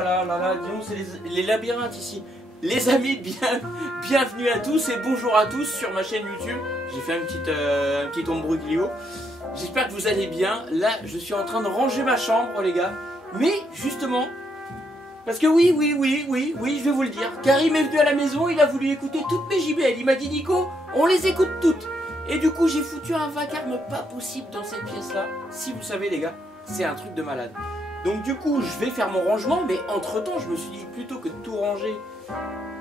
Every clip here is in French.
disons c'est les labyrinthes ici. Les amis, bienvenue à tous et bonjour à tous sur ma chaîne YouTube. J'ai fait un petit ombroglio. J'espère que vous allez bien. Là, je suis en train de ranger ma chambre, les gars. Mais justement, parce que oui, je vais vous le dire. Karim est venu à la maison, il a voulu écouter toutes mes JBL. Il m'a dit, Nico, on les écoute toutes. Et du coup, j'ai foutu un vacarme pas possible dans cette pièce-là. Si vous savez, les gars, c'est un truc de malade. Donc du coup, je vais faire mon rangement. Mais entre-temps, je me suis dit, plutôt que de tout ranger,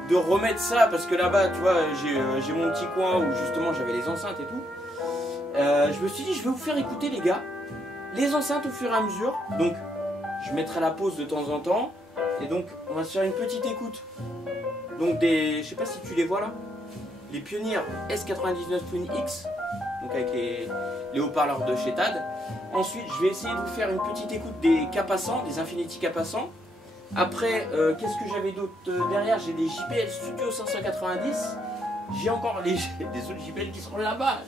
de remettre ça, parce que là-bas, tu vois, j'ai mon petit coin où justement j'avais les enceintes et tout. Je me suis dit, je vais vous faire écouter, les gars, les enceintes au fur et à mesure. Donc, je mettrai la pause de temps en temps. Et donc, on va se faire une petite écoute. Donc, je sais pas si tu les vois là. Les Pioneer S99 Twin X. Donc, avec les haut-parleurs de chez TAD. Ensuite, je vais essayer de vous faire une petite écoute des Capassants, des Infinity Capassants. Après, qu'est-ce que j'avais d'autre derrière? J'ai des JBL Studio 590. J'ai encore des autres JBL qui seront là-bas,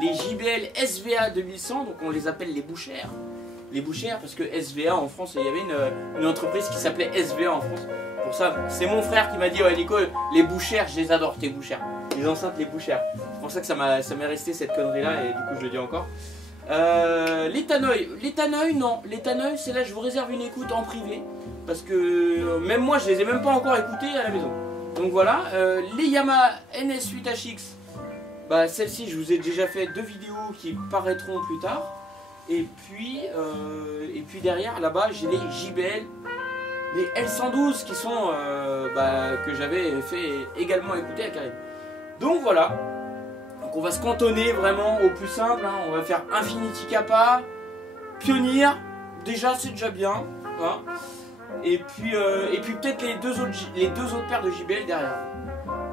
les JBL SVA 2100, donc on les appelle les bouchères. Les bouchères parce que SVA en France, il y avait une entreprise qui s'appelait SVA en France. Pour ça, c'est mon frère qui m'a dit, ouais Nico, les bouchères, je les adore tes bouchères. Les enceintes, les bouchères. C'est pour ça que ça m'est resté cette connerie là et du coup je le dis encore. Les Tannoy, non, les Tannoy, c'est là je vous réserve une écoute en privé. Parce que même moi je les ai même pas encore écoutés à la maison. Donc voilà, les Yamaha NS8HX, bah celle-ci je vous ai déjà fait 2 vidéos qui paraîtront plus tard. Et puis derrière là-bas j'ai les JBL, les L112 qui sont que j'avais fait également écouter à Karim. Donc voilà, donc on va se cantonner vraiment au plus simple, hein. On va faire Infinity Kappa, Pioneer, déjà c'est déjà bien, hein. Et puis peut-être les deux autres paires de JBL derrière.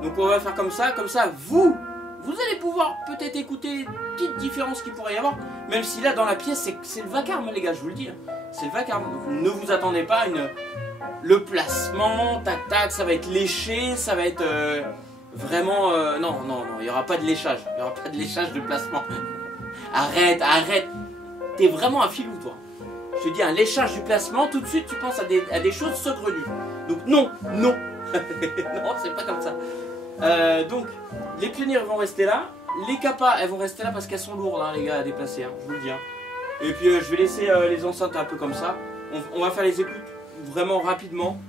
Donc on va faire comme ça vous allez pouvoir peut-être écouter les petites différences qu'il pourrait y avoir. Même si là dans la pièce c'est le vacarme les gars, je vous le dis. C'est le vacarme. Ne vous attendez pas à le placement, tac tac, ça va être léché, ça va être vraiment... non, il n'y aura pas de léchage. Il n'y aura pas de léchage de placement. Arrête. T'es vraiment un filou toi. Je te dis un léchage du placement, tout de suite tu penses à des choses saugrenues. Donc non, non, c'est pas comme ça. Donc les Pioneers vont rester là, les Kappa elles vont rester là parce qu'elles sont lourdes hein, les gars à déplacer, hein, je vous le dis. Hein. Et puis je vais laisser les enceintes un peu comme ça. On va faire les écoutes vraiment rapidement.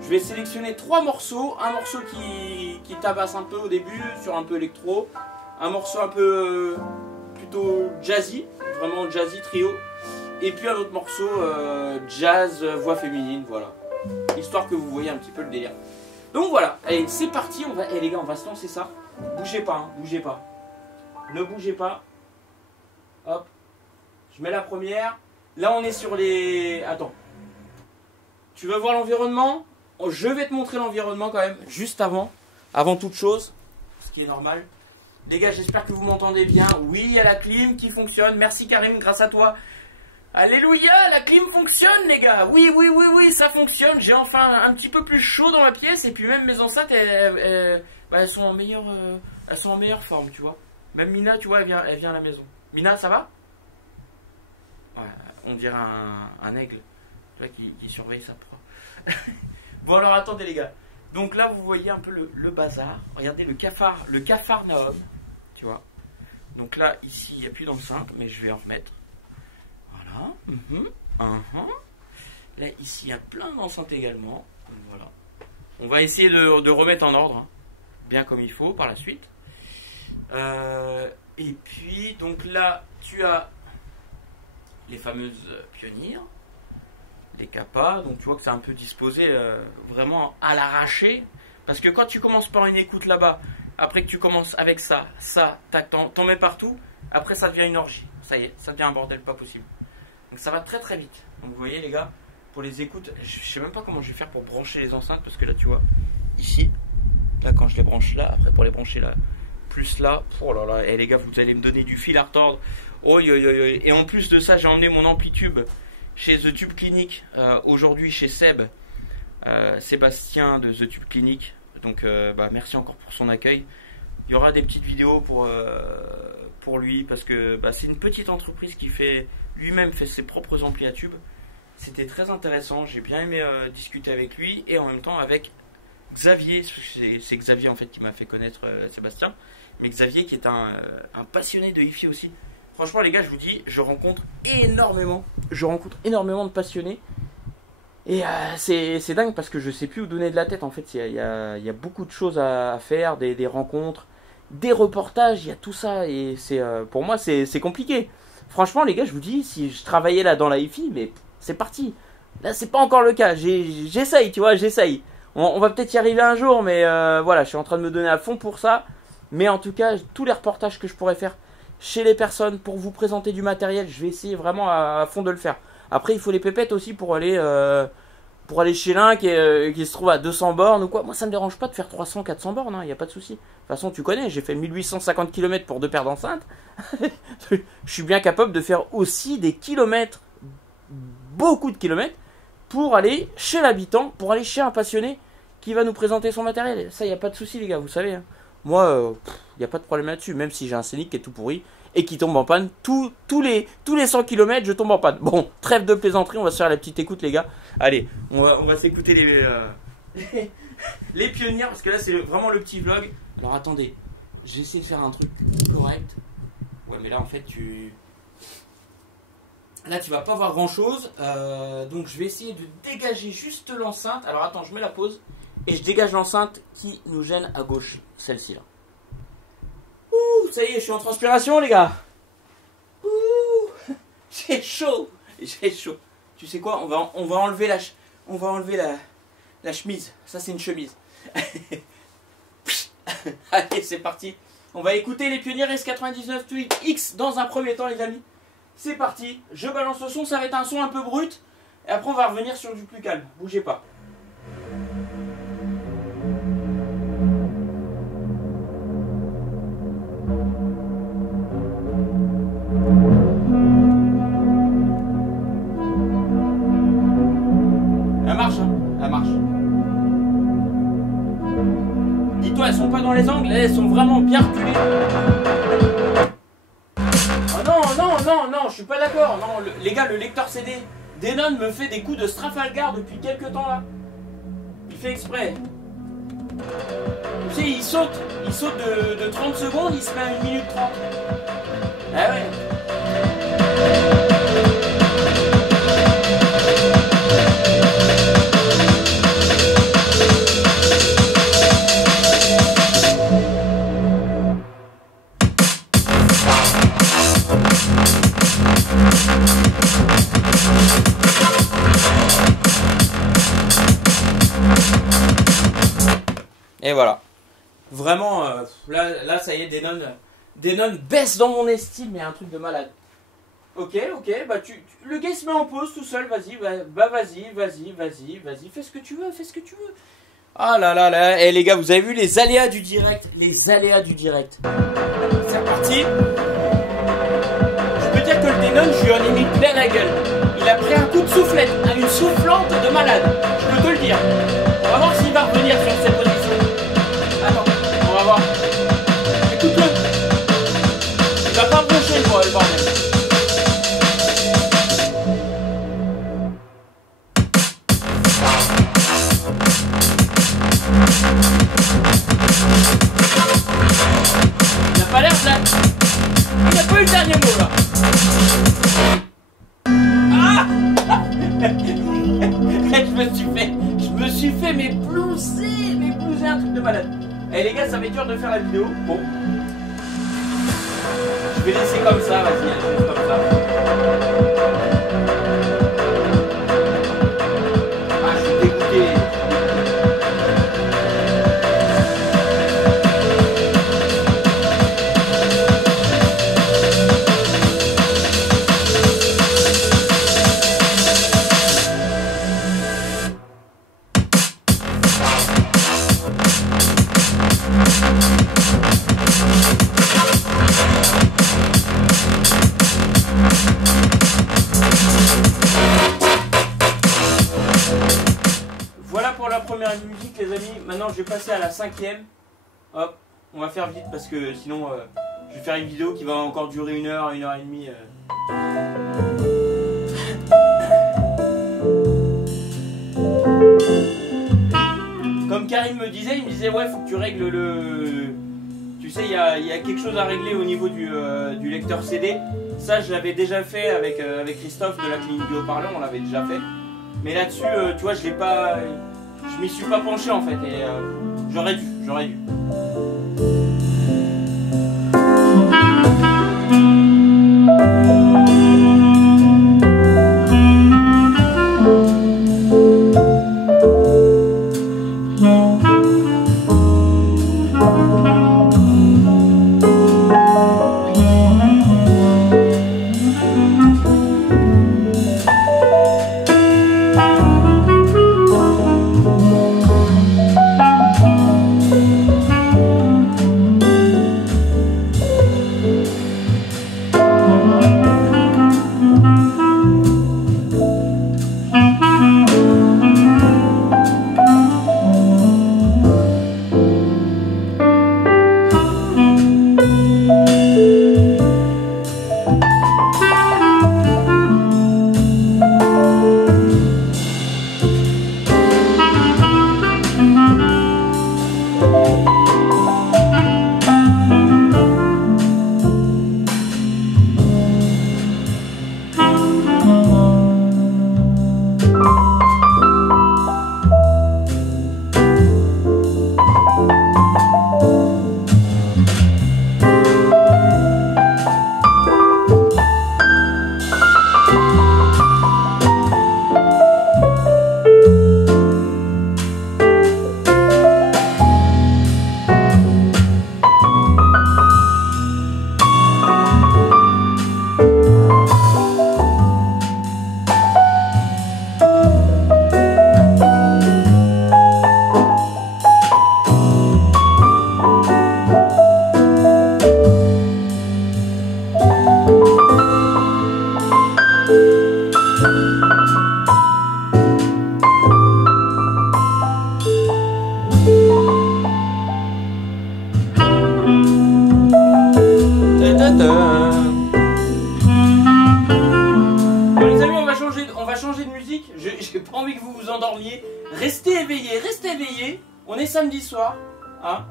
Je vais sélectionner 3 morceaux, un morceau qui tabasse un peu au début sur un peu électro, un morceau un peu plutôt jazzy, vraiment jazzy trio. Et puis un autre morceau jazz, voix féminine, voilà. Histoire que vous voyez un petit peu le délire. Donc voilà, allez, c'est parti, les gars, on va se lancer ça. Bougez pas, hein, bougez pas. Ne bougez pas. Hop. Je mets la première. Là, on est sur les... Attends. Tu veux voir l'environnement? Je vais te montrer l'environnement quand même, juste avant toute chose, ce qui est normal. Les gars, j'espère que vous m'entendez bien. Oui, il y a la clim qui fonctionne. Merci Karim, grâce à toi. Alléluia, la clim fonctionne les gars. Oui, ça fonctionne. J'ai enfin un petit peu plus chaud dans la pièce. Et puis même mes enceintes, elles sont en meilleure forme, tu vois. Même Mina, tu vois, elle vient à la maison. Mina, ça va? Ouais, on dirait un aigle, tu vois, qui surveille sa proie. Bon alors attendez les gars. Donc là vous voyez un peu le bazar. Regardez le cafard Naum, tu vois. Donc là ici il n'y a plus d'enceinte, mais je vais en remettre. Voilà. Là ici il y a plein d'enceintes également. Voilà. On va essayer de remettre en ordre, hein, bien comme il faut par la suite. Et puis donc là tu as les fameuses Pioneers, les Kappa, donc tu vois que c'est un peu disposé vraiment à l'arraché. Parce que quand tu commences par une écoute là-bas, après que tu commences avec ça, t'en mets partout, après ça devient une orgie. Ça y est, ça devient un bordel pas possible. Donc ça va très très vite. Donc vous voyez les gars, pour les écoutes, je sais même pas comment je vais faire pour brancher les enceintes, parce que là tu vois, ici, là quand je les branche là, après pour les brancher là, plus là, oh là là, et les gars vous allez me donner du fil à retordre. Oh, et en plus de ça, j'ai emmené mon ampli-tube chez The Tube Clinic, aujourd'hui chez Seb, Sébastien de The Tube Clinic. Donc merci encore pour son accueil. Il y aura des petites vidéos pour lui parce que bah, c'est une petite entreprise qui fait lui-même fait ses propres amplis à tubes. C'était très intéressant, j'ai bien aimé discuter avec lui et en même temps avec Xavier. C'est Xavier en fait qui m'a fait connaître Sébastien, mais Xavier qui est un passionné de hi-fi aussi. Franchement les gars, je vous dis, je rencontre énormément de passionnés. Et c'est dingue parce que je sais plus où donner de la tête en fait. Il y a beaucoup de choses à faire, des rencontres, des reportages, il y a tout ça. Et pour moi c'est compliqué. Franchement les gars, je vous dis, si je travaillais là dans la hi-fi, mais c'est parti. Là c'est pas encore le cas, j'essaye, tu vois, j'essaye. On va peut-être y arriver un jour, mais voilà, je suis en train de me donner à fond pour ça. Mais en tout cas, tous les reportages que je pourrais faire chez les personnes pour vous présenter du matériel, je vais essayer vraiment à fond de le faire. Après, il faut les pépettes aussi pour aller chez l'un qui se trouve à 200 bornes ou quoi. Moi, ça me dérange pas de faire 300-400 bornes, il n'y a pas de souci. De toute façon, tu connais, j'ai fait 1850 km pour 2 paires d'enceintes. Je suis bien capable de faire aussi des kilomètres, beaucoup de kilomètres, pour aller chez l'habitant, pour aller chez un passionné qui va nous présenter son matériel. Ça, il n'y a pas de souci, les gars, vous savez. Moi, il n'y a pas de problème là-dessus, même si j'ai un Scénic qui est tout pourri et qui tombe en panne. Tous les 100 km, je tombe en panne. Bon, trêve de plaisanterie, on va se faire la petite écoute, les gars. Allez, on va s'écouter les pionnières, parce que là, c'est vraiment le petit vlog. Alors, attendez, j'essaie de faire un truc correct. Ouais, mais là, en fait, Là, tu vas pas voir grand-chose. Donc, je vais essayer de dégager juste l'enceinte. Alors, attends, je mets la pause. Et je dégage l'enceinte qui nous gêne à gauche. Celle-ci, là. Ouh, ça y est, je suis en transpiration, les gars. Ouh, j'ai chaud. J'ai chaud. Tu sais quoi, on va enlever la chemise. Ça, c'est une chemise. Allez, c'est parti. On va écouter les Pionniers S99 X dans un premier temps, les amis. C'est parti. Je balance le son. Ça va être un son un peu brut. Et après, on va revenir sur du plus calme. Bougez pas. Elle marche, hein. Elle marche. Dis-toi, elles sont pas dans les angles, elles sont vraiment bien reculées. Oh non, je suis pas d'accord. Non, les gars, le lecteur CD Denon me fait des coups de Trafalgar depuis quelques temps là. Il fait exprès. Tu sais, il saute de 30 secondes, il se met à 1 minute 30. Ah ouais. Et voilà. Vraiment, là, ça y est, Denon baisse dans mon estime, mais un truc de malade. Ok, bah le gars se met en pause tout seul, vas-y, vas-y, fais ce que tu veux. Ah là, et les gars, vous avez vu les aléas du direct, C'est reparti. Je peux dire que le Denon, je lui en ai mis plein la gueule. Il a pris un coup de soufflette, une soufflante de malade, je peux te le dire. On va voir s'il va revenir sur cette position. Attends, on va voir. Écoute-le. Il va pas broncher le bordel. Il n'a pas l'air de la... Il n'a pas eu le dernier mot là. Ah je me suis fait mais blouser un truc de malade. Eh les gars, ça va être dur de faire la vidéo. Bon. Je vais laisser comme ça, vas-y, je laisse comme ça. Ah, je suis dégoûté. Musique les amis, maintenant je vais passer à la 5e. Hop, on va faire vite parce que sinon Je vais faire une vidéo qui va encore durer 1 heure, 1 heure et demie. Comme Karim me disait, il me disait ouais, faut que tu règles le... Tu sais, il y a quelque chose à régler au niveau du lecteur CD. Ça, je l'avais déjà fait avec Christophe de la clinique du haut-parleur, on l'avait déjà fait. Mais là-dessus, tu vois, je m'y suis pas penché en fait. Et j'aurais dû. J'ai pas envie que vous vous endormiez. Restez éveillés. On est samedi soir, hein.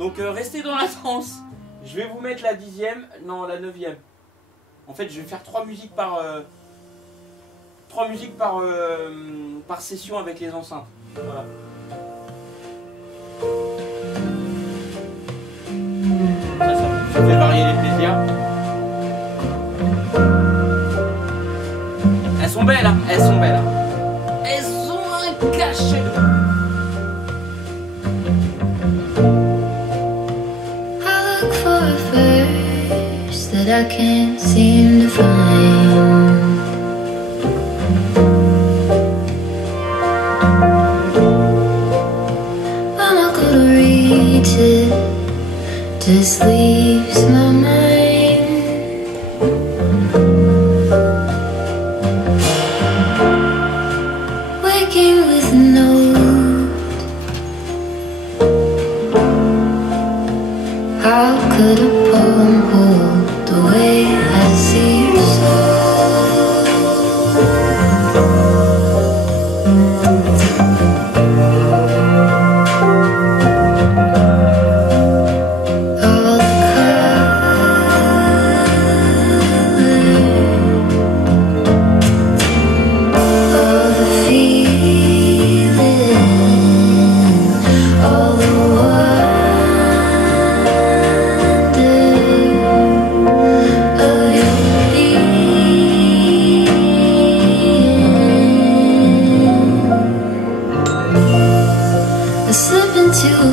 Donc restez dans la transe. Je vais vous mettre la 10e, non la 9e. En fait, je vais faire 3 musiques par par session avec les enceintes. Voilà. Ça fait varier les plaisirs. Elles sont belles, hein. Elles ont un cachet de... That I can't seem to find. When I go to reach it, just leaves my mind. Waking with no. How could a poem hold the way I see your soul? All the color, all the feeling, all the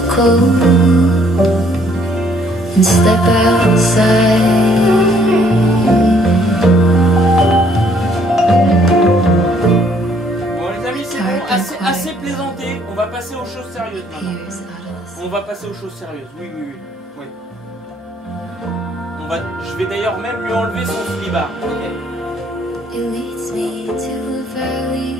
cold and step outside. Bon les amis, c'est bon, assez plaisanté. On va passer aux choses sérieuses maintenant. On va passer aux choses sérieuses. Oui. Je vais d'ailleurs même lui enlever son slibard. Okay. It leads me to a valley.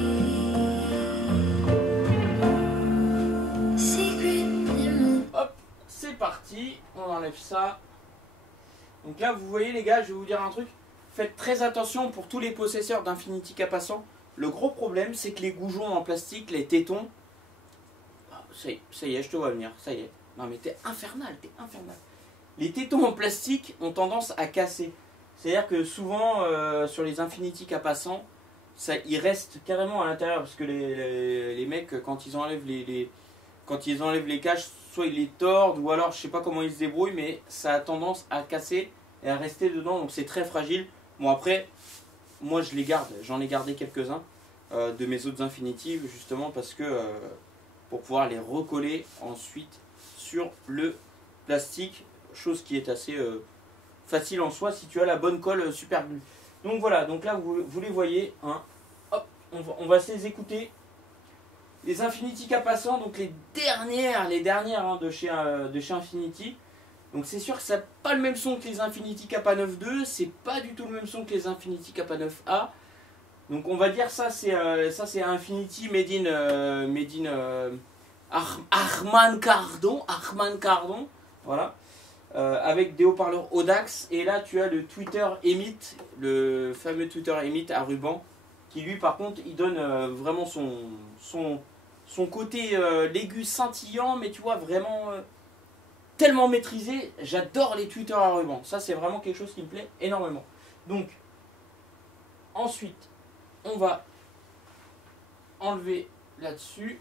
Hop, c'est parti. On enlève ça. Donc là, vous voyez les gars, je vais vous dire un truc. Faites très attention pour tous les possesseurs d'Infinity Capacent. Le gros problème, c'est que les goujons en plastique, les tétons... Ça y est, je te vois venir, ça y est. Non mais t'es infernal, t'es infernal. Les tétons en plastique ont tendance à casser. C'est-à-dire que souvent, sur les Infinity Capacent, ils restent carrément à l'intérieur. Parce que les mecs, quand ils enlèvent quand ils enlèvent les caches, soit ils les tordent, ou alors je sais pas comment ils se débrouillent, mais ça a tendance à casser et à rester dedans, donc c'est très fragile. Bon après, moi je les garde, j'en ai gardé quelques-uns de mes autres Infinity, justement parce que pour pouvoir les recoller ensuite sur le plastique, chose qui est assez facile en soi si tu as la bonne colle super glue. Donc voilà, donc là vous les voyez, hein. Hop, on va se les écouter. Les Infinity Capacent, donc les dernières hein, de chez Infinity. Donc c'est sûr que ça n'a pas le même son que les Infinity Kappa 9.2, c'est pas du tout le même son que les Infinity Kappa 9A. Donc on va dire ça c'est Infinity made in Harman Kardon, voilà. Avec des haut-parleurs Audax, et là tu as le Twitter Emit, le fameux Twitter Emit à ruban, qui lui par contre il donne vraiment son côté l'aigu scintillant, mais tu vois vraiment tellement maîtrisé. J'adore les tweeters à ruban, ça c'est vraiment quelque chose qui me plaît énormément. Donc ensuite on va enlever là-dessus.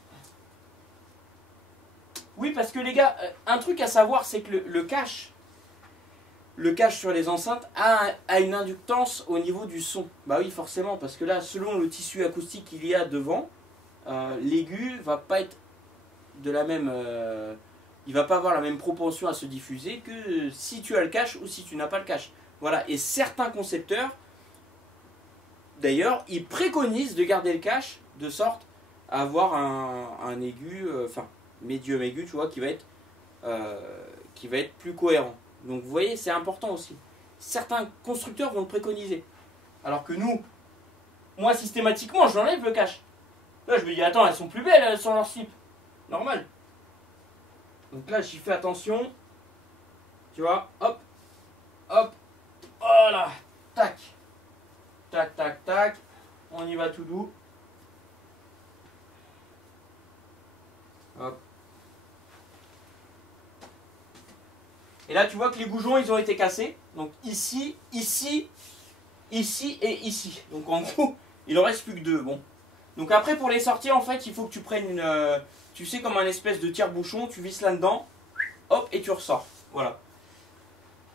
Oui, parce que les gars, un truc à savoir, c'est que le cache sur les enceintes a une inductance au niveau du son. Bah oui, forcément, parce que là, selon le tissu acoustique qu'il y a devant, l'aigu va pas être de la même... il va pas avoir la même propension à se diffuser que si tu as le cache ou si tu n'as pas le cache. Voilà, et certains concepteurs, d'ailleurs, ils préconisent de garder le cache de sorte à avoir un aigu, médium aigu, tu vois, qui va être plus cohérent. Donc vous voyez, c'est important aussi. Certains constructeurs vont le préconiser. Alors que nous, moi systématiquement, je l'enlève le cache. Là, je me dis, attends, elles sont plus belles sur leur slip. Normal. Donc là, j'y fais attention. Tu vois, hop, hop, voilà, tac, tac, tac, tac. On y va tout doux. Hop. Et là, tu vois que les goujons, ils ont été cassés. Donc ici, ici, ici et ici. Donc en gros, il en reste plus que deux. Bon. Donc après, pour les sortir, en fait, il faut que tu prennes une... tu sais, comme un espèce de tire-bouchon, tu visses là-dedans, hop, et tu ressors. Voilà.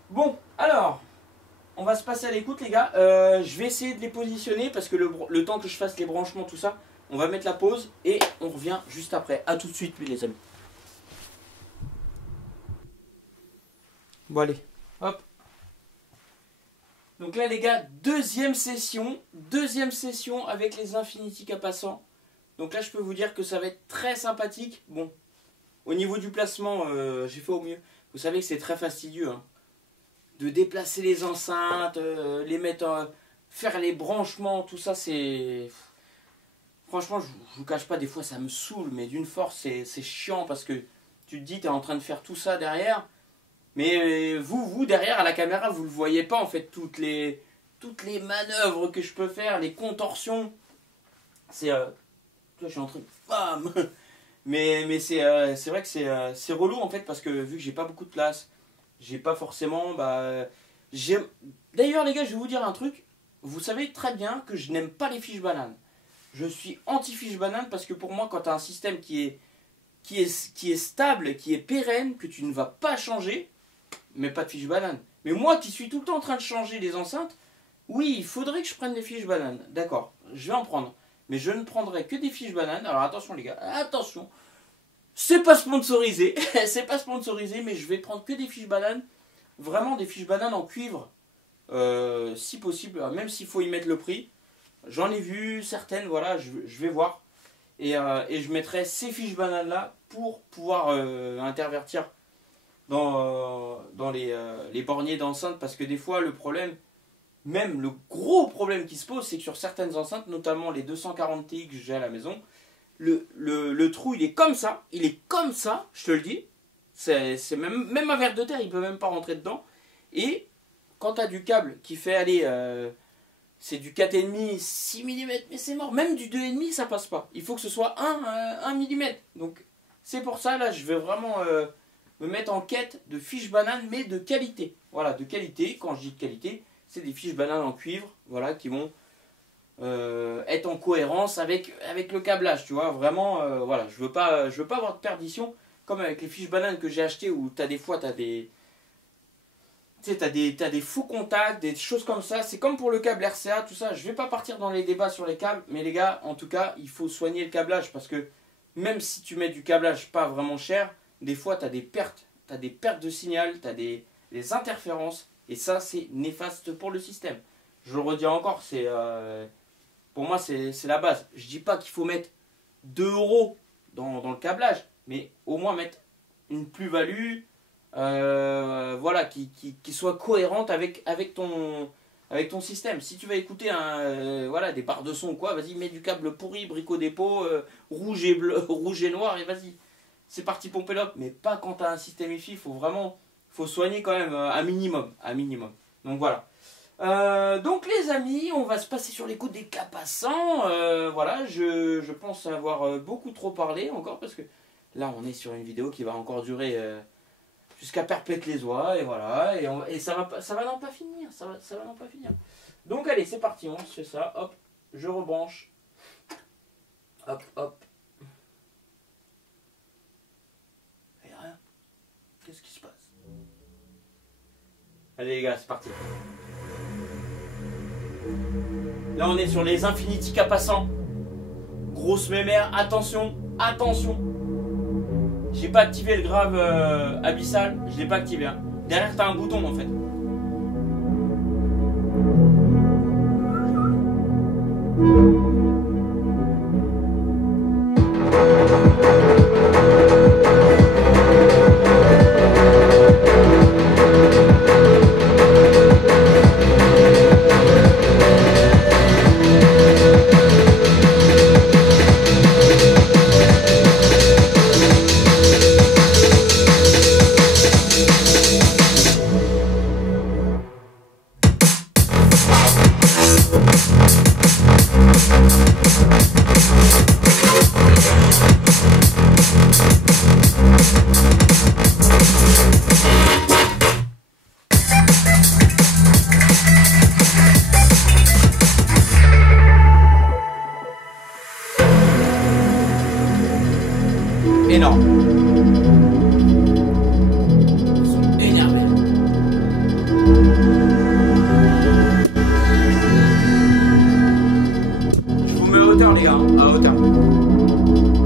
Bon, alors, on va se passer à l'écoute, les gars. Je vais essayer de les positionner parce que le temps que je fasse les branchements, tout ça, on va mettre la pause et on revient juste après. A tout de suite, les amis. Bon, allez, hop. Donc là, les gars, deuxième session avec les Infinity Capacent. Donc là, je peux vous dire que ça va être très sympathique. Bon, au niveau du placement, j'ai fait au mieux. Vous savez que c'est très fastidieux, hein, de déplacer les enceintes, les mettre, faire les branchements, tout ça, c'est... Franchement, je vous cache pas, des fois, ça me saoule, mais d'une force, c'est chiant parce que tu te dis, tu es en train de faire tout ça derrière. Mais vous, derrière, à la caméra, vous ne le voyez pas, en fait, toutes les manœuvres que je peux faire, les contorsions. C'est... là, je suis en train de... Bam. Mais c'est vrai que c'est relou, en fait, parce que vu que j'ai pas beaucoup de place, j'ai pas forcément... D'ailleurs, les gars, je vais vous dire un truc. Vous savez très bien que je n'aime pas les fiches bananes. Je suis anti-fiche banane parce que pour moi, quand tu as un système qui est stable, qui est pérenne, que tu ne vas pas changer, mais pas de fiche banane. Mais moi qui suis tout le temps en train de changer les enceintes, oui, il faudrait que je prenne des fiches bananes. D'accord, je vais en prendre. Mais je ne prendrai que des fiches bananes. Alors attention les gars, attention. C'est pas sponsorisé, c'est pas sponsorisé, mais je vais prendre que des fiches bananes. Vraiment des fiches bananes en cuivre, si possible, même s'il faut y mettre le prix. J'en ai vu certaines, voilà, je vais voir. Et je mettrai ces fiches bananes là pour pouvoir intervertir dans les borniers d'enceinte. Parce que des fois, le problème, même le gros problème qui se pose, c'est que sur certaines enceintes, notamment les 240 Ti que j'ai à la maison, le trou il est comme ça, je te le dis. C'est même un verre de terre, il peut même pas rentrer dedans. Et quand tu as du câble qui fait aller, c'est du 4,5, 6 mm, mais c'est mort. Même du 2,5, ça passe pas. Il faut que ce soit 1 mm. Donc c'est pour ça, là, je vais vraiment me mettre en quête de fiches bananes, mais de qualité. Voilà, de qualité. Quand je dis de qualité, c'est des fiches bananes en cuivre, voilà, qui vont être en cohérence avec le câblage, tu vois. Vraiment, voilà, je veux pas avoir de perdition, comme avec les fiches bananes que j'ai achetées, où des fois, tu as des... Tu sais, t'as des faux contacts, des choses comme ça. C'est comme pour le câble RCA, tout ça. Je vais pas partir dans les débats sur les câbles, mais les gars, en tout cas, il faut soigner le câblage, parce que même si tu mets du câblage pas vraiment cher, des fois, tu as des pertes. Tu as des pertes de signal, tu as des interférences, et ça, c'est néfaste pour le système. Je le redis encore, pour moi, c'est la base. Je dis pas qu'il faut mettre 2 € dans le câblage, mais au moins mettre une plus-value, voilà, qui soit cohérente avec ton système. Si tu vas écouter voilà, des barres de son ou quoi, vas-y, mets du câble pourri, Brico Dépôt, rouge et bleu, rouge et noir, et vas-y. C'est parti pomper l'op, mais pas quand tu as un système IFI, faut soigner quand même un minimum. Donc voilà. Donc les amis, on va se passer sur l'écoute des cas passants. Voilà, je pense avoir beaucoup trop parlé encore, parce que là on est sur une vidéo qui va encore durer jusqu'à perpète les oies, et voilà, et ça va n'en pas finir, ça va n'en pas finir. Donc allez, c'est parti, on se fait ça, hop, je rebranche, hop, hop. Et rien, qu'est-ce qui se passe? Allez les gars, c'est parti. Là on est sur les Infinity cas passants. Grosse mémère, attention, attention. J'ai pas activé le grave abyssal, je l'ai pas activé. Hein. Derrière t'as un bouton en fait. Énorme. Ils sont énervés. Je vous mets à hauteur les gars, à hauteur.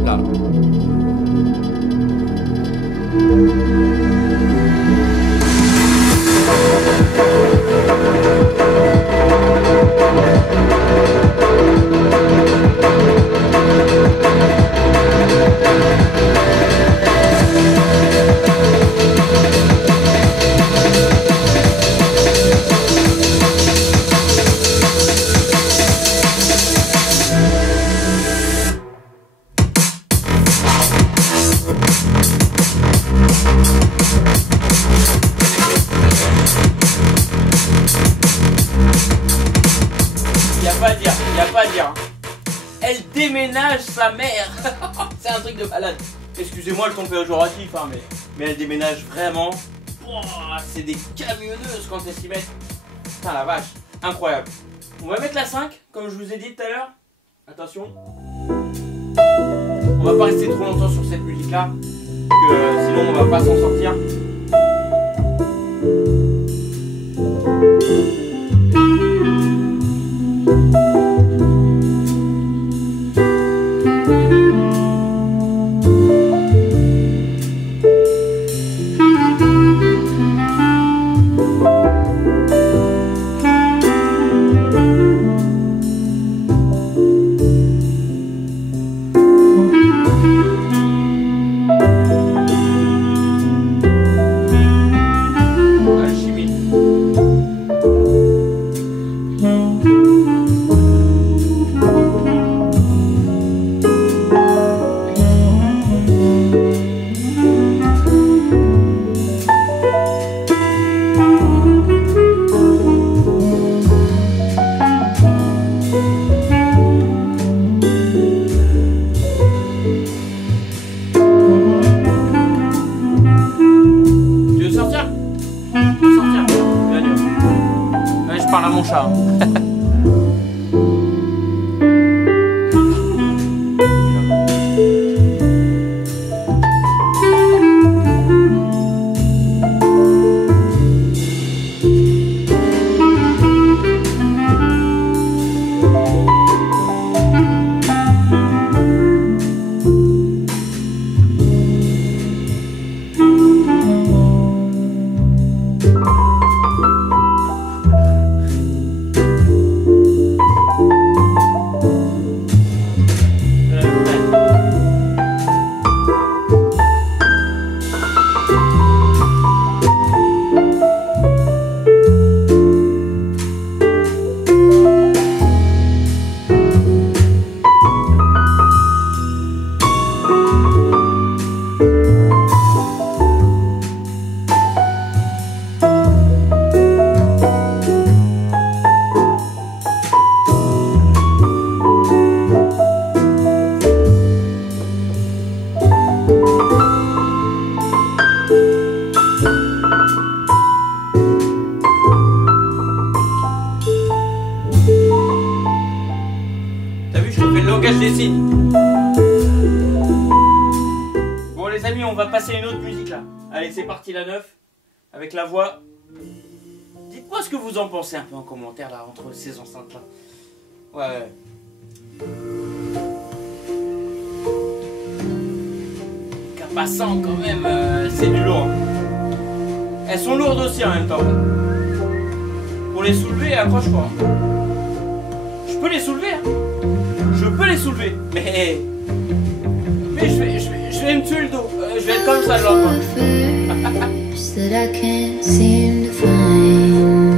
Là. Y a pas à dire. Elle déménage sa mère. C'est un truc de malade. Excusez-moi le ton péjoratif, hein, mais elle déménage vraiment. Oh, c'est des camionneuses quand elles s'y mettent. Putain la vache, incroyable. On va mettre la 5, comme je vous ai dit tout à l'heure. Attention. On va pas rester trop longtemps sur cette musique là, que sinon on va pas s'en sortir. langage des signes. Bon les amis, on va passer à une autre musique là. Allez, c'est parti la 9 avec la voix. Dites-moi ce que vous en pensez un peu en commentaire là entre ces enceintes là. Ouais. Capassant quand même, c'est du lourd. Elles sont lourdes aussi en même temps. Pour les soulever, accroche-toi. Je peux les soulever, hein. Je peux les soulever, mais je vais me tuer le dos. Je vais être comme ça, genre. That I can't seem to find.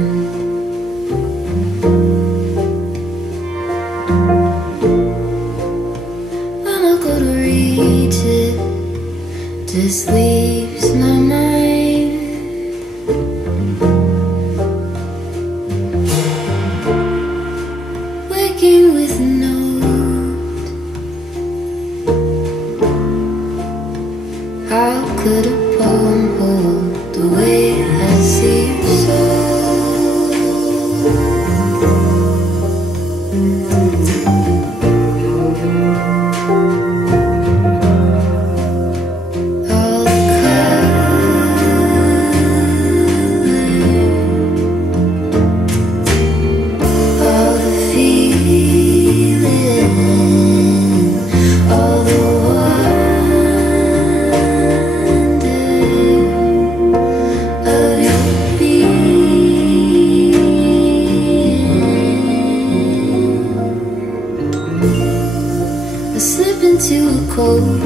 I'm not gonna reach it. Just leaves my mind. Waking with a note. How could a poem hold the way I see your soul? All the color, all the feeling, all the into a cold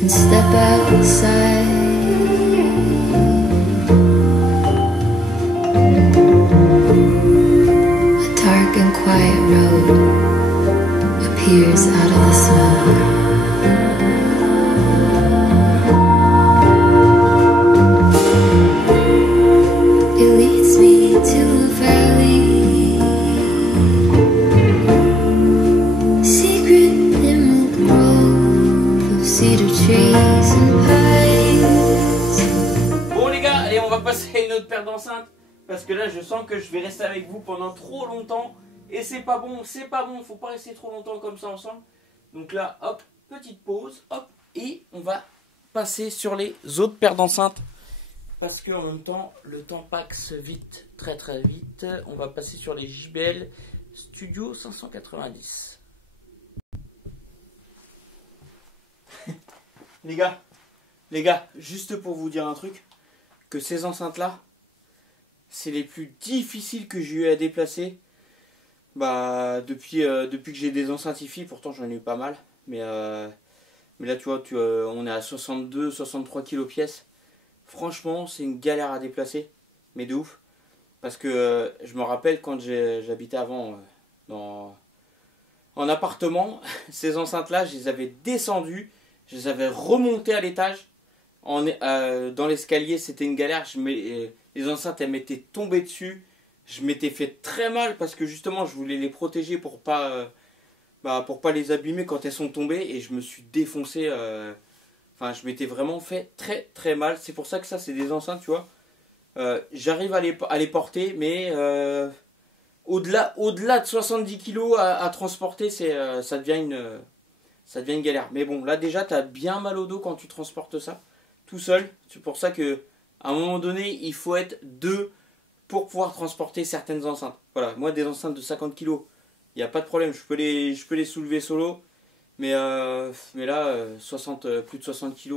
and step outside. A dark and quiet road appears out of the smoke. It leads me to a valley. Bon les gars, allez on va passer à une autre paire d'enceintes. Parce que là je sens que je vais rester avec vous pendant trop longtemps. Et c'est pas bon, faut pas rester trop longtemps comme ça ensemble. Donc là, hop, petite pause, hop. Et on va passer sur les autres paires d'enceintes. Parce qu'en même temps, le temps passe vite, très très vite. On va passer sur les JBL Studio 590. Les gars, juste pour vous dire un truc, que ces enceintes-là, c'est les plus difficiles que j'ai eu à déplacer. Bah, depuis que j'ai des enceintes hi-fi, pourtant j'en ai eu pas mal. Mais là, tu vois, on est à 62-63 kg pièce. Franchement, c'est une galère à déplacer, mais de ouf. Parce que je me rappelle quand j'habitais avant en appartement, ces enceintes-là, je les avais descendues. Je les avais remontées à l'étage. Dans l'escalier, c'était une galère. Les enceintes, elles m'étaient tombées dessus. Je m'étais fait très mal parce que justement, je voulais les protéger pour pas les abîmer quand elles sont tombées. Et je me suis défoncé. Enfin, je m'étais vraiment fait très très mal. C'est pour ça que ça, c'est des enceintes, tu vois. J'arrive à les porter, mais au-delà de 70 kg à transporter, ça devient une galère. Mais bon, là déjà, tu as bien mal au dos quand tu transportes ça tout seul. C'est pour ça que à un moment donné, il faut être deux pour pouvoir transporter certaines enceintes. Voilà, moi, des enceintes de 50 kg, il n'y a pas de problème. Je peux les soulever solo. Mais là, plus de 60 kg,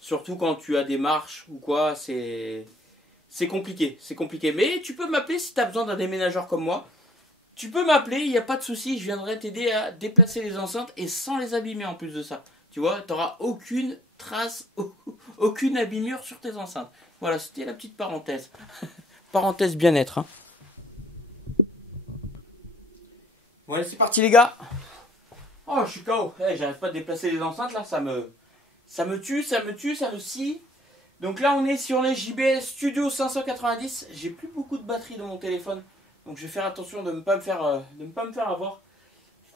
surtout quand tu as des marches ou quoi, c'est compliqué. C'est compliqué. Mais tu peux m'appeler si tu as besoin d'un déménageur comme moi. Tu peux m'appeler, il n'y a pas de souci, je viendrai t'aider à déplacer les enceintes et sans les abîmer en plus de ça. Tu vois, tu n'auras aucune trace, aucune abîmure sur tes enceintes. Voilà, c'était la petite parenthèse. Parenthèse bien-être. Hein. Bon, allez, c'est parti les gars. Oh, je suis KO. Hey, j'arrive pas à déplacer les enceintes là, ça me tue, ça me scie. Donc là, on est sur les JBL Studio 590. J'ai plus beaucoup de batterie dans mon téléphone. Donc je vais faire attention de ne pas me faire avoir.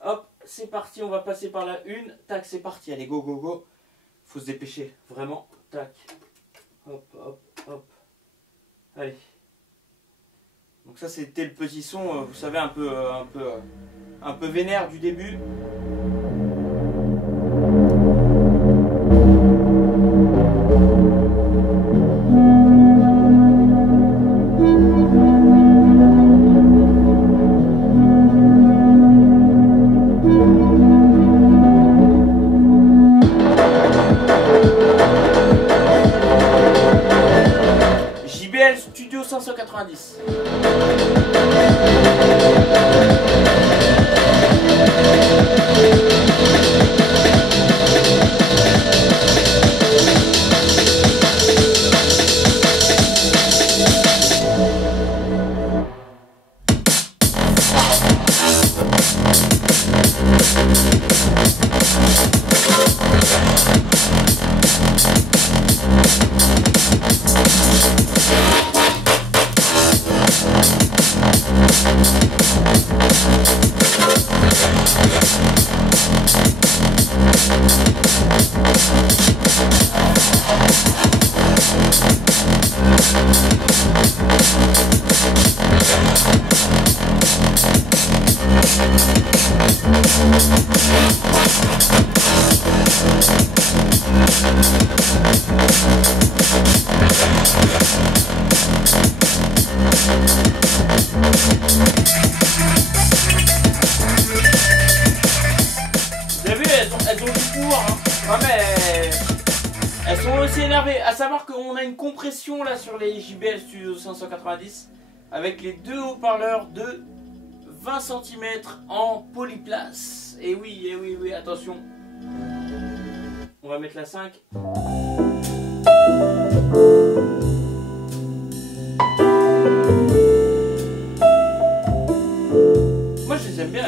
Hop, c'est parti, on va passer par la une. Tac, c'est parti, allez, go, go, go. Faut se dépêcher, vraiment. Tac. Hop, hop, hop. Allez. Donc ça, c'était le petit son, vous savez, un peu un peu vénère du début. JBL Studio 590. Vous avez vu, elles ont du pouvoir, hein. Ouais, mais elles sont aussi énervées. À savoir qu'on a une compression là sur les JBL Studio 590 avec les deux haut-parleurs de 20 cm en polyplace. Et oui, attention. On va mettre la 5. Moi je les aime bien.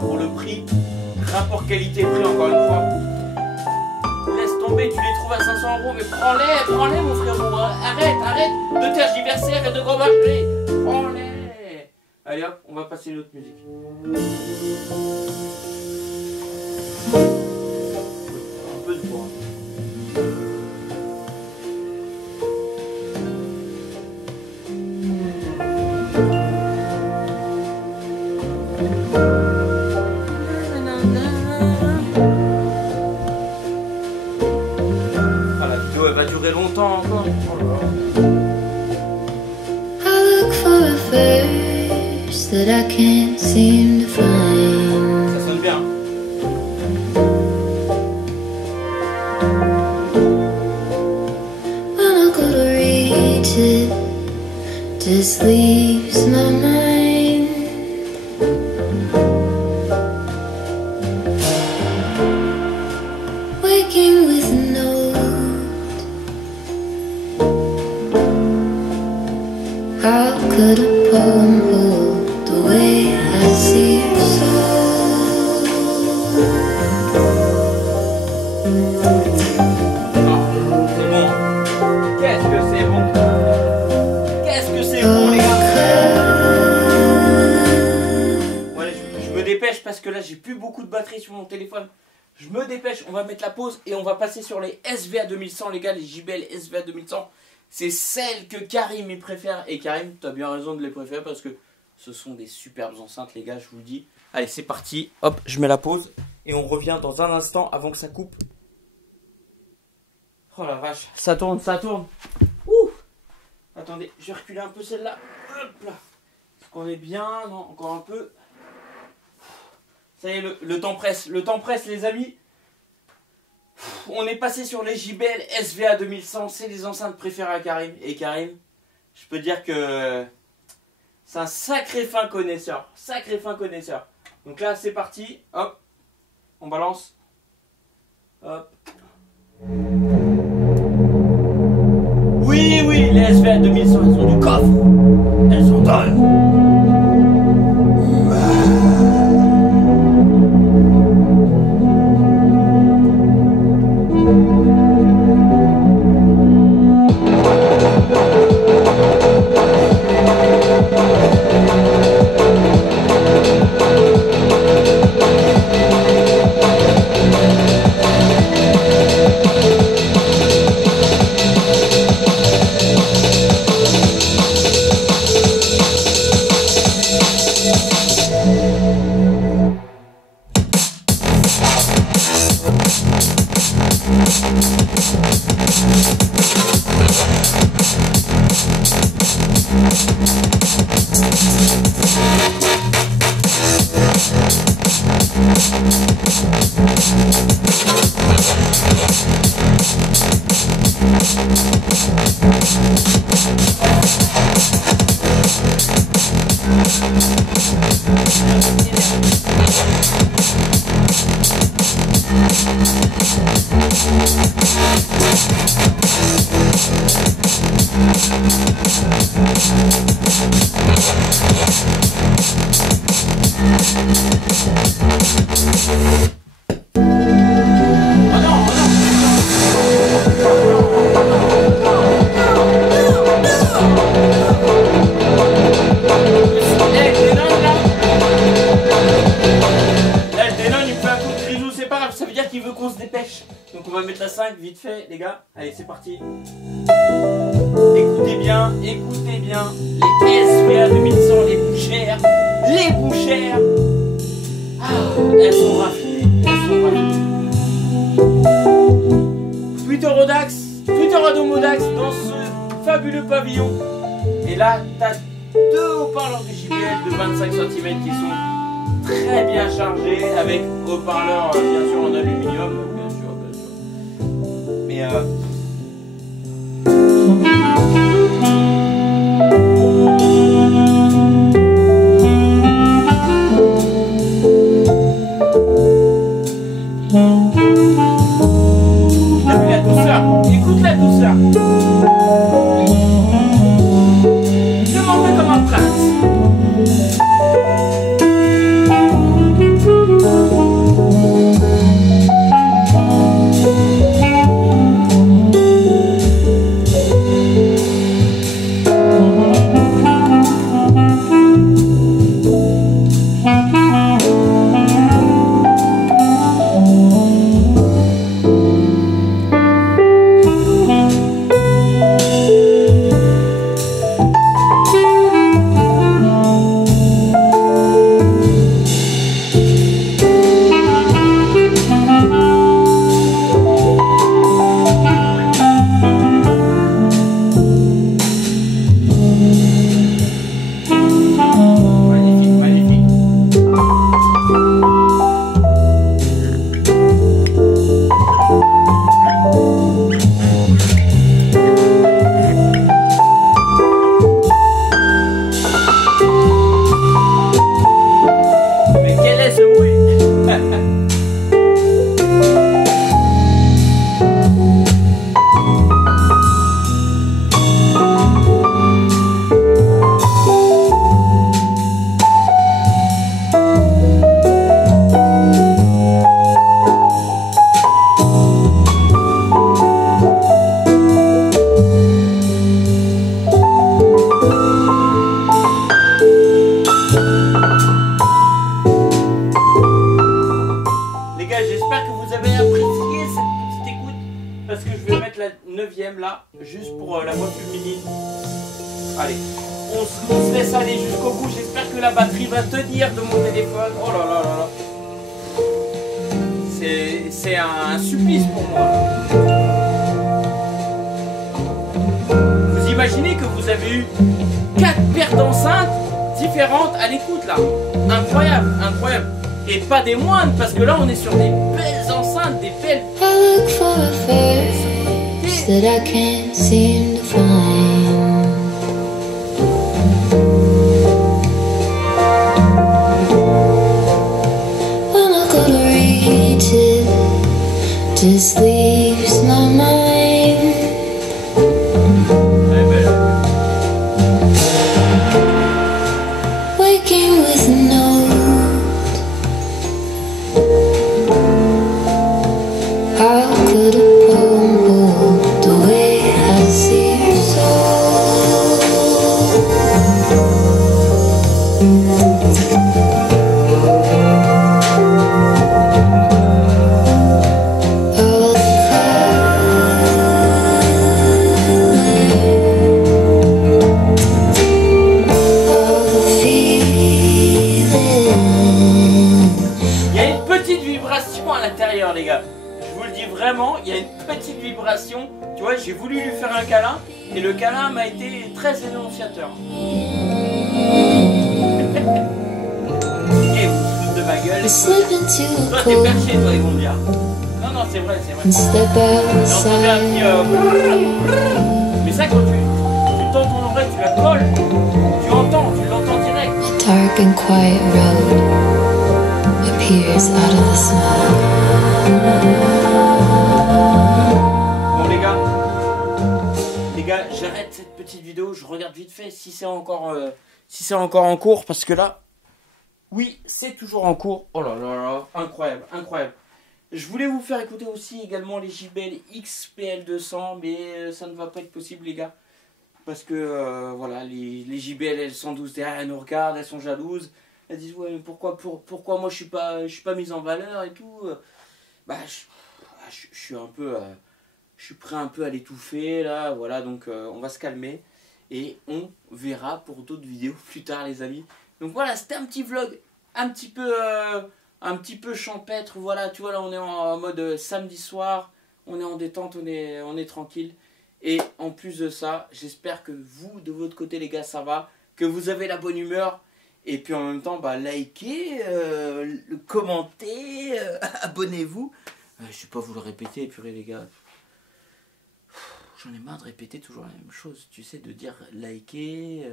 Pour le prix, rapport qualité-prix encore une fois. Laisse tomber, tu les trouves à 500 €, mais prends-les mon frérot. Arrête de tergiverser, arrête de grommager. Prends-les. Allez hop, on va passer une autre musique. Un peu de voix. Elle va durer longtemps encore. I look for a verse that I can't seem to find. Ça sonne bien. When I go to reach it, just leaves my mind. Waking with no. How could a poem hold the way I see your soul? C'est bon. Qu'est-ce que c'est bon? Qu'est-ce que c'est bon, les gars? parce que là j'ai plus beaucoup de batterie sur mon téléphone. Je me dépêche, on va mettre la pause et on va passer sur les SVA 2100 les gars, les JBL SVA 2100. C'est celles que Karim y préfère. Et Karim, tu as bien raison de les préférer parce que ce sont des superbes enceintes les gars, je vous le dis. Allez, c'est parti. Hop, je mets la pause et on revient dans un instant avant que ça coupe. Oh la vache, ça tourne, ça tourne. Ouh. Attendez, je vais reculer un peu celle-là. Hop là. Est-ce qu'on est bien? Non, encore un peu. Ça y est, le temps presse. Le temps presse les amis. On est passé sur les JBL SVA 2100. C'est les enceintes préférées à Karim. Et Karim, je peux dire que c'est un sacré fin connaisseur. Sacré fin connaisseur. Donc là, c'est parti. Hop. On balance. Hop. Oui, oui, les SVA 2100, elles ont du coffre. Elles sont dingues. Donc on va mettre la 5 vite fait les gars. Allez c'est parti. Écoutez bien les SVA 2100, les bouchères. Les bouchères. Ah, elles sont raffinées. Elles sont raffinées. Twitter Modax dans ce fabuleux pavillon. Et là t'as deux haut-parleurs de JBL de 25 cm qui sont très bien chargés avec haut-parleurs bien sûr en aluminium. Mais t'as vu la douceur? Écoute la douceur. Je m'en vais comme un prince. Allez, on se laisse aller jusqu'au bout. J'espère que la batterie va tenir de mon téléphone. Oh là là là là. C'est un supplice pour moi. Vous imaginez que vous avez eu 4 paires d'enceintes différentes à l'écoute là. Incroyable, incroyable. Et pas des moindres, parce que là on est sur des belles enceintes, des belles... I look for a face that I can't seem to find. When I go to reach it, just leaves my mind. Waking with no. How could a poem hold the way I see your soul? All the Il y a une petite vibration à l'intérieur, les gars. Je vous le dis vraiment, il y a une petite vibration. Tu vois, j'ai voulu lui faire un câlin et le câlin m'a été très énonciateur. Et vous foutez de ma gueule. slip into Toi, a t'es cold perché, toi, ils vont me dire. Non, non, c'est vrai, c'est vrai. and step J'ai entendu un petit... outside. Mais ça, quand tu tends ton oreille, tu la colles. Tu l'entends direct. A dark and quiet road appears out of the smoke. Bon les gars, j'arrête cette petite vidéo, je regarde vite fait si c'est encore en cours, parce que là, oui, c'est toujours en cours. Oh là là là, incroyable, incroyable. Je voulais vous faire écouter aussi également les JBL XPL200, mais ça ne va pas être possible les gars, parce que voilà, les JBL elles sont douces derrière, elles nous regardent, elles sont jalouses, elles disent ouais mais pourquoi moi je suis pas mise en valeur et tout. Bah je suis un peu... je suis prêt un peu à l'étouffer là, voilà, donc on va se calmer et on verra pour d'autres vidéos plus tard les amis. Donc voilà, c'était un petit vlog un petit peu champêtre, voilà, tu vois là on est en mode samedi soir, on est en détente, on est tranquille. Et en plus de ça, j'espère que vous de votre côté les gars ça va, que vous avez la bonne humeur. Et puis en même temps, bah, likez, commentez, abonnez-vous. Je ne vais pas vous le répéter, purée les gars. J'en ai marre de répéter toujours la même chose. Tu sais, de dire likez,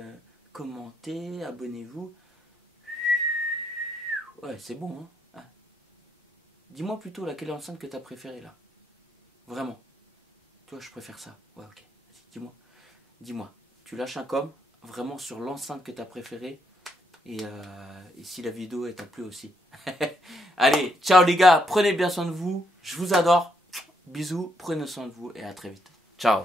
commentez, abonnez-vous. Ouais, c'est bon, hein. Dis-moi plutôt laquelle enceinte que tu as préférée là. Vraiment. Toi, je préfère ça. Ouais, ok. Vas-y, dis-moi. Tu lâches un com, vraiment sur l'enceinte que tu as préférée. Et si la vidéo t'a plu aussi. Allez, ciao les gars, prenez bien soin de vous. Je vous adore. Bisous, prenez soin de vous et à très vite. Ciao.